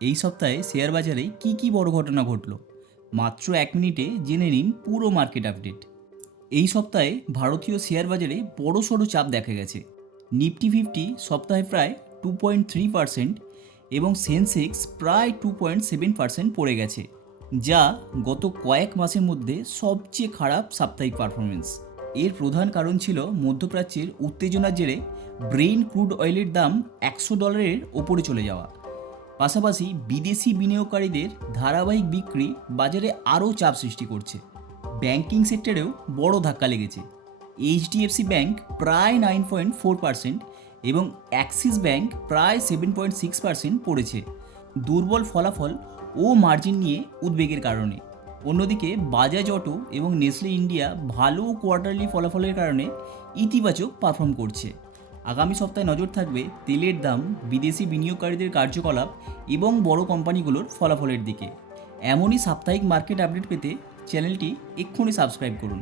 এই সপ্তাহে শেয়ার বাজারে কি বড় ঘটনা ঘটলো মাত্র 1 মিনিটে জেনে নিন পুরো মার্কেট আপডেট। এই সপ্তাহে ভারতীয় শেয়ার বাজারে বড়সড় চাপ দেখা গেছে। নিফটি 50 সপ্তাহে প্রায় 2.3% এবং সেন্সেক্স প্রায় 2.7% পড়ে গেছে, যা গত কয়েক মাসের মধ্যে সবচেয়ে খারাপ সাপ্তাহিক পারফরমেন্স। এর প্রধান কারণ ছিল মধ্যপ্রাচ্যের উত্তেজনার জেরে ব্রেন্ট ক্রুড অয়েলের দাম $100 ওপরে চলে যাওয়া। পাশাপাশি বিদেশি বিনিয়োগকারীদের ধারাবাহিক বিক্রি বাজারে আরও চাপ সৃষ্টি করছে। ব্যাংকিং সেক্টরেও বড় ধাক্কা লেগেছে। এইচডিএফসি ব্যাংক প্রায় 9.4% এবং অ্যাক্সিস ব্যাংক প্রায় 7.6% পড়েছে, দুর্বল ফলাফল ও মার্জিন নিয়ে উদ্বেগের কারণে। অন্যদিকে বাজাজ অটো এবং নেসলে ইন্ডিয়া ভালো কোয়ার্টারলি ফলাফলের কারণে ইতিবাচক পারফর্ম করছে। আগামী সপ্তাহে নজর থাকবে তেলের দাম, বিদেশি বিনিয়োগকারীদের কার্যকলাপ এবং বড় কোম্পানিগুলোর ফলাফলের দিকে। এমনই সাপ্তাহিক মার্কেট আপডেট পেতে চ্যানেলটি এক্ষুনি সাবস্ক্রাইব করুন।